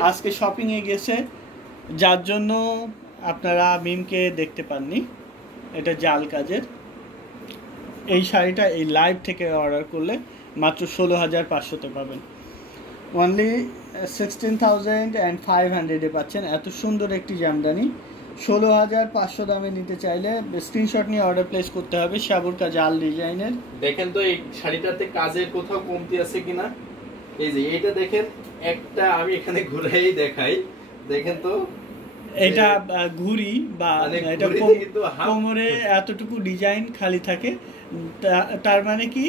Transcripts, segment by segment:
আজকে শপিংয়ে গেছে, যার জন্য আপনারা মিমকে দেখতে পাননি। এটা জাল কাজের। এই শাড়িটা এই লাইভ থেকে অর্ডার করলে মাত্র 16,500-তে পাবেন। অনলি 16,500-এ পাচ্ছেন এত সুন্দর একটি জামদানি। 16,500 দামে নিতে চাইলে স্ক্রিনশট নিয়ে অর্ডার প্লেস করতে হবে। সাবুরকা জাল ডিজাইনের। দেখেন তো এই শাড়িটাতে কাজের কোথাও কমতি আছে কিনা। এই যে এটা দেখেন, একটা আমি এখানে ঘুরাই দেখাই, দেখেন তো এটা ঘুরি বা এটা কোমরে এতটুকু ডিজাইন খালি থাকে, তার মানে কি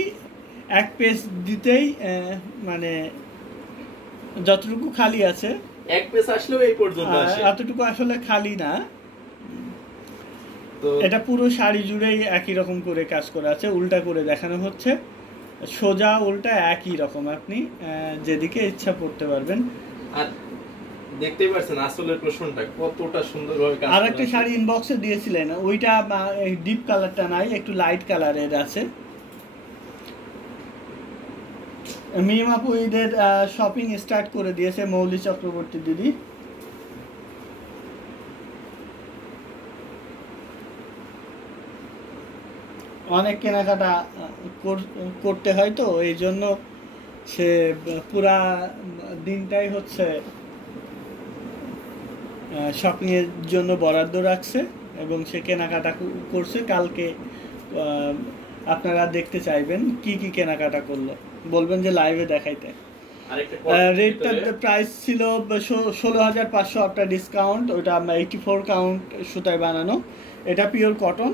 এক পেজ দিতেই মানে যতটুকু খালি আছে এক পেজ আসলেও এই পর্যন্ত আসে, এতটুকু আসলে খালি না। তো এটা পুরো শাড়ি জুড়েই একই রকম করে কাজ করা আছে, উল্টা করে দেখানো হচ্ছে, সোজা উল্টা একই রকম, আপনি যেদিকে ইচ্ছা পড়তে পারবেন। আর দেখতেই পাচ্ছেন আসলের প্রশ্নটা কতটা সুন্দরভাবে কাজ করা। আরেকটা শাড়ি ইনবক্সে দিয়েছিলেন, ওইটা ডিপ কালারটা নাই, একটু লাইট কালারের আছে। মিম আপু ঈদের শপিং স্টার্ট করে দিয়েছে, মৌলি চক্রবর্তী দিদি। অনেক কেনাকাটা করতে হয় তো, এই জন্য সে পুরা দিনটাই হচ্ছে শপিংয়ের জন্য বরাদ্দ রাখছে এবং সে কেনাকাটা করছে। কালকে আপনারা দেখতে চাইবেন কি কি কেনাকাটা করলো, বলবেন যে লাইভে দেখাইতে। রেটটার প্রাইস ছিল 16,500 আফটার ডিসকাউন্ট। ওটা 84 কাউন্ট সুতায় বানানো। এটা পিওর কটন,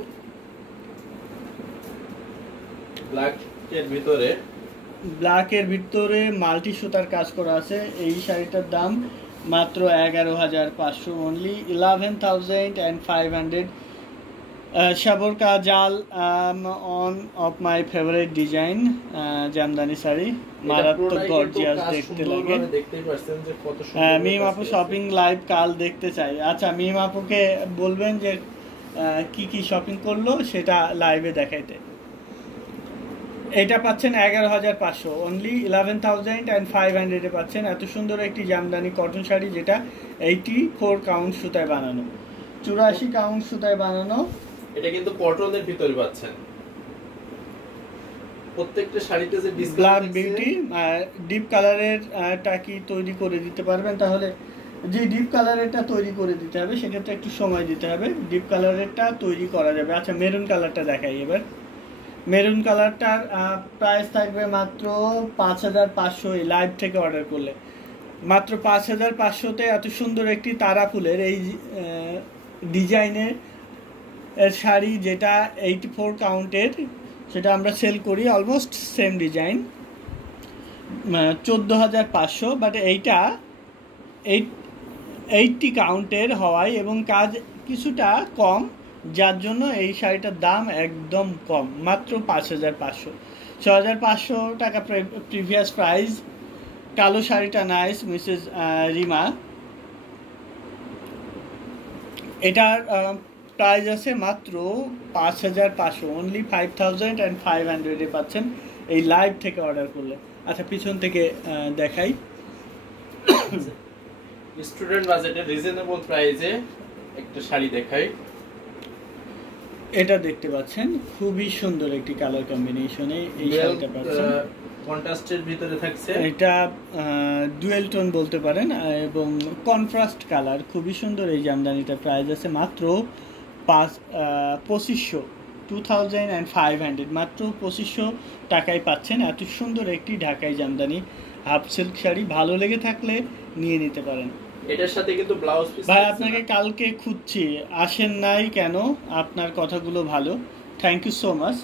ব্ল্যাকের ভিতরে মাল্টি সুতার কাজ করা আছে। এই শাড়িটার দাম মাত্র 11,500, অনলি 11,500। সাবরকা জাল on of my favourite design Jamdani sari, মারাত্মক গর্জিয়াস দেখতে লাগে। মিম আপু শপিং লাইভ কাল দেখতে চাই। আচ্ছা, মিম আপুকে বলবেন যে কি কি শপিং করলো সেটা লাইভে দেখাইতে। এটা পাচ্ছেন 11,500, অনলি 11,500-এ পাচ্ছেন এত সুন্দর একটি জামদানি কটন শাড়ি, যেটা 84 কাউন্ট সুতায় বানানো, 84 কাউন্ট সুতায় বানানো। এটা কিন্তু কটনের ভিতরে পাচ্ছেন। প্রত্যেকটা শাড়িতে যে ব্ল্যাক বিউটি ডিপ কালারের টাকি তৈরি করে দিতে পারবেন, তাহলে যে ডিপ কালারেরটা তৈরি করে দিতে হবে সেক্ষেত্রে একটু সময় দিতে হবে, ডিপ কালারেরটা তৈরি করা যাবে। আচ্ছা, মেরুন কালারটা দেখাই এবার। মেরুন কালারটার প্রাইস থাকবে মাত্র 5,500 এই লাইভ থেকে অর্ডার করলে। মাত্র 5,500-তে এত সুন্দর একটি তারা ফুলের এই ডিজাইনের শাড়ি, যেটা 84 কাউন্টের, সেটা আমরা সেল করি অলমোস্ট সেম ডিজাইন 14,500, বাট এইটা 80 কাউন্টের হওয়ায় এবং কাজ কিছুটা কম, যার জন্য এই শাড়িটার দাম একদম কম, মাত্র 5,500। 6,500 টাকা প্রিভিয়াস প্রাইস। কালো শাড়িটা নাইস, মিসেস রিমা। এটার প্রাইস আছে মাত্র 5,500, অনলি 5,500-এ পাচ্ছেন এই লাইভ থেকে অর্ডার করলে। আচ্ছা, পিছন থেকে দেখাই। স্টুডেন্ট বাজেটে রিজনেবল প্রাইসে একটা শাড়ি দেখাই। এটা দেখতে পাচ্ছেন, খুবই সুন্দর একটি কালার কম্বিনেশনে এই শাড়িটা পাচ্ছেন। কন্ট্রাস্টের ভিতরে থাকছে, এটা ডুয়েল টোন বলতে পারেন এবং কন্ট্রাস্ট কালার, খুবই সুন্দর এই জামদানিটার প্রাইস আছে মাত্র 2,500, মাত্র 2,500 টাকায় পাচ্ছেন এত সুন্দর একটি ঢাকাই জামদানি হাফ সিল্ক শাড়ি। ভালো লেগে থাকলে নিয়ে নিতে পারেন। এটার সাথে কিন্তু ব্লাউজ পিস। ভাই, আপনাকে কালকে খুঁজছি, আসেন নাই কেন? আপনার কথাগুলো ভালো, থ্যাংক ইউ সো মাচ।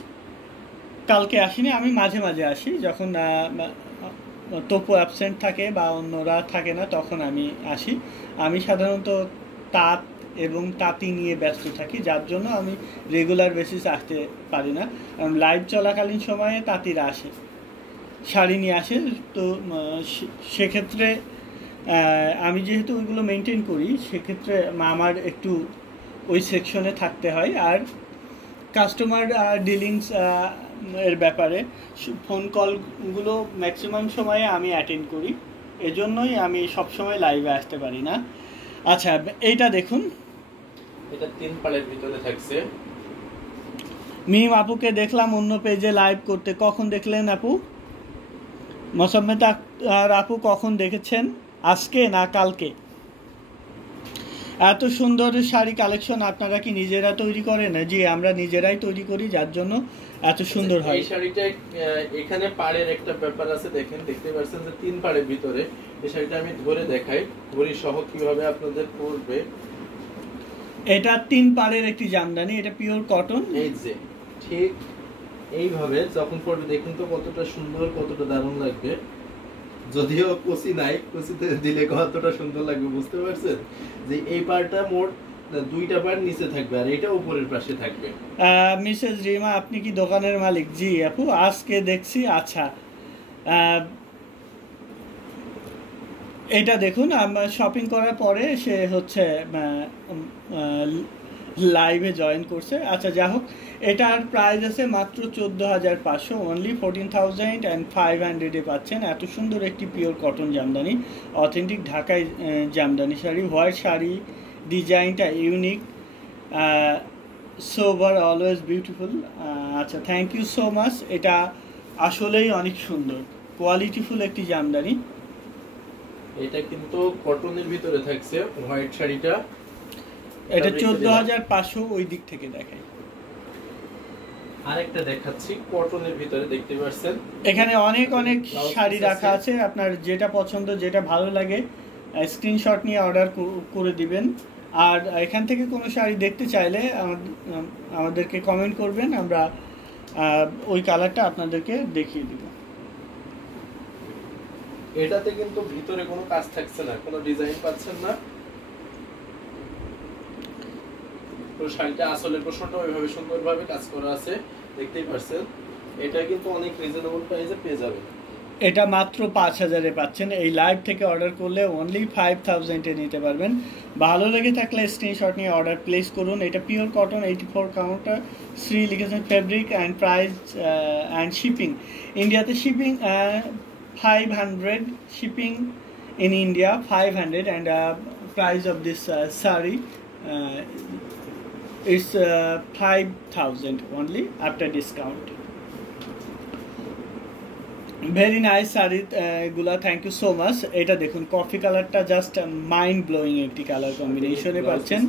কালকে আসিনি, আমি মাঝে মাঝে আসি, যখন তপু অ্যাবসেন্ট থাকে বা অন্যরা থাকে না তখন আমি আসি। আমি সাধারণত তাঁত এবং তাঁতি নিয়ে ব্যস্ত থাকি, যার জন্য আমি রেগুলার বেসিস আসতে পারি না। লাইভ চলাকালীন সময়ে তাঁতিরা আসে, শাড়ি নিয়ে আসে, তো সেক্ষেত্রে আমি যেহেতু ওইগুলো মেনটেন করি, সেক্ষেত্রে আমার একটু ওই সেকশনে থাকতে হয়। আর কাস্টমার ডিলিংস এর ব্যাপারে ফোন কলগুলো ম্যাক্সিমাম সময়ে আমি অ্যাটেন্ড করি। এজন্যই আমি সবসময় লাইভে আসতে পারি না। আচ্ছা, এইটা দেখুন, এটা 3 পাড়ের ভিতরে থাকছে। মিম আপুকে দেখলাম অন্য পেজে লাইভ করতে, কখন দেখলেন আপু? মোসাম্মেদ আক্তার আপু কখন দেখেছেন, আজকে না কালকে? এত সুন্দর শাড়ি কালেকশন আপনারা কি নিজেরা তৈরি করেন? জি, আমরা নিজেরাই তৈরি করি, যার জন্য এত সুন্দর হয়। এই শাড়িটা এখানে পাড়ের একটা ব্যাপার আছে, দেখেন, দেখতে পাচ্ছেন যে 3 পাড়ের ভিতরে। এই শাড়িটা আমি ধরে দেখাই, ঘড়ি সহ কিভাবে আপনাদের পড়বে। এটা 3 পাড়ের একটি জামদানি, এটা পিওর কটন। এই যে ঠিক এইভাবে যখন পড়বে দেখুন তো কতটা সুন্দর, কতটা দারুণ লাগবে। যদিও কুচি নাই, কুচিতে দিলে কতটা সুন্দর লাগবে বুঝতে পারছেন। যে এই পাড়টা মোট 2টা পাড় নিচে থাকবে আর এটা উপরের পাশে থাকবে। মিসেস রিমা, আপনি কি দোকানের মালিক? জি আপু, আজকে দেখছি। আচ্ছা, এটা দেখুন, শপিং করার পরে সে হচ্ছে লাইভে জয়েন করছে। আচ্ছা, যা হোক, এটার প্রাইস আছে মাত্র 14,500, অনলি 14,500 পাচ্ছেন। এত সুন্দর একটি পিওর কটন জামদানি, অথেন্টিক ঢাকাই জামদানি শাড়ি, হোয়াইট শাড়ি, ডিজাইনটা ইউনিক, সোবার, অলওয়েজ বিউটিফুল। আচ্ছা, থ্যাংক ইউ সো মাচ। এটা আসলেই অনেক সুন্দর, কোয়ালিটিফুল একটি জামদানি। এটা কিন্তু কটনের ভিতরে থাকছে হোয়াইট শাড়িটা। এটা 14,500, ওই দিক থেকে দেখাই। আরেকটা দেখাচ্ছি কটনের ভিতরে, দেখতে পাচ্ছেন এখানে অনেক অনেক শাড়ি রাখা আছে, আপনার যেটা পছন্দ, যেটা ভালো লাগে স্ক্রিনশট নিয়ে অর্ডার করে দিবেন। আর এখান থেকে কোনো শাড়ি দেখতে চাইলে আমাদেরকে কমেন্ট করবেন, আমরা ওই কালারটা আপনাদেরকে দেখিয়ে দিব। এটাতে কিন্তু ভিতরে কোনো কাজ থাকছে না, কোনো ডিজাইন পাচ্ছেন না। তো শাড়িটা আসলে পোশাকটা ওইভাবে সুন্দরভাবে কাজ করা আছে, দেখতেই পাচ্ছেন। এটা কিন্তু অনেক রিজনেবল প্রাইসে পেয়ে যাবেন। এটা মাত্র 5,000-এ পাচ্ছেন। এই লাইভ থেকে অর্ডার করলে অনলি 5,000-এ নিতে পারবেন। ভালো লেগে থাকলে স্ক্রিনশট নিয়ে অর্ডার প্লেস করুন। এটা পিওর কটন, 84 কাউন্টার, শ্রী লিখেছেন fabric and price and shipping. ইন্ডিয়াতে shipping 500, shipping in India 500, and price of this sari is 5,000 only after discount. Very nice sari গুলা, থ্যাংক ইউ সো মাচ। এটা দেখুন, কফি কালারটা just mind blowing একটি colour কম্বিনেশনে পাচ্ছেন।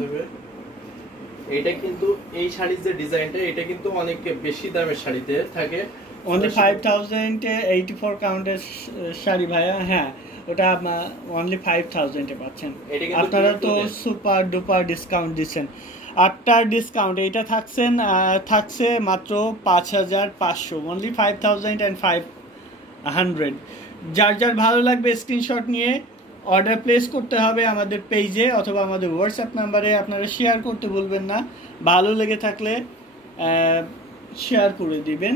এটা কিন্তু এই শাড়ির যে ডিজাইনটা, এটা কিন্তু অনেক বেশি দামের শাড়িতে থাকে। অনলি 5,000-এ 84 কাউন্টের শাড়ি ভাইয়া, হ্যাঁ, ওটা অনলি 5,000-এ পাচ্ছেন। আপনারা তো সুপার ডুপার ডিসকাউন্ট দিচ্ছেন। 8টার ডিসকাউন্ট, এইটা থাকছে মাত্র 5,500, অনলি 5,500। যার যার ভালো লাগবে স্ক্রিনশট নিয়ে অর্ডার প্লেস করতে হবে আমাদের পেজে অথবা আমাদের হোয়াটসঅ্যাপ নাম্বারে। আপনারা শেয়ার করতে ভুলবেন না, ভালো লেগে থাকলে শেয়ার করে দিবেন।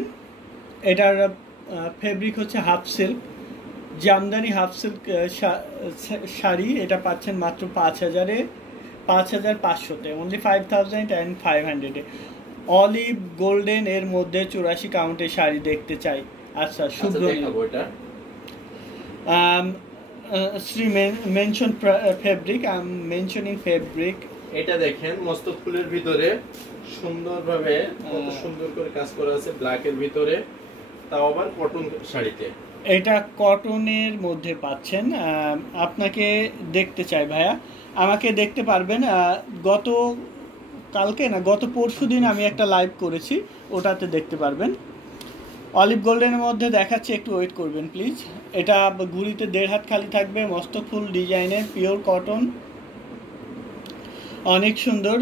এটার ফেব্রিক হচ্ছে half silk, Jamdani half silk sari. এটা পাচ্ছেন মাত্র 5,000-এ, 5,500-তে, অনলি 5,500-এ। অলিভ গোল্ডেন এর মধ্যে 84 কাউন্টের শাড়ি দেখতে চাই। আচ্ছা, Shubhra Shri mention fabric, I am mentioning fabric. এটা দেখেন মস্তক ফুলের ভিতরে সুন্দরভাবে কত সুন্দর করে কাজ করা আছে, ব্ল্যাকের ভিতরে, তাও আবার কটন শাড়িতে। এটা কটনের মধ্যে পাচ্ছেন। আপনাকে দেখতে চাই ভাইয়া, আমাকে দেখতে পারবেন। গত পরশুদিন আমি একটা লাইভ করেছি, ওটাতে দেখতে পারবেন। অলিভ গোল্ডেনের মধ্যে দেখাচ্ছি, একটু ওয়েট করবেন প্লিজ। এটা ঘুড়িতে 1.5 হাত খালি থাকবে, মস্তক ফুল ডিজাইনের, পিওর কটন, অনেক সুন্দর।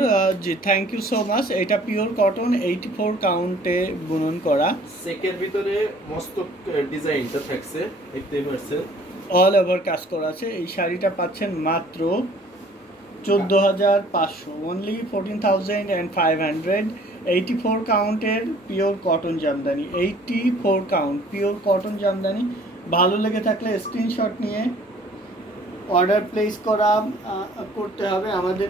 জি, থ্যাংক ইউ সো মাচ। এটা পিওর কটন, 84 কাউন্টে বুনন করা, চেকের ভিতরে মস্তক ডিজাইনটা থাকছে, দেখতেই পাচ্ছেন, অল ওভার কাজ করা আছে। এই শাড়িটা পাচ্ছেন মাত্র 14,500, অনলি 14,500। 84 কাউন্টের pure cotton Jamdani, 84 count pure cotton Jamdani. ভালো লেগে থাকলে স্ক্রিনশট নিয়ে অর্ডার প্লেস করতে হবে আমাদের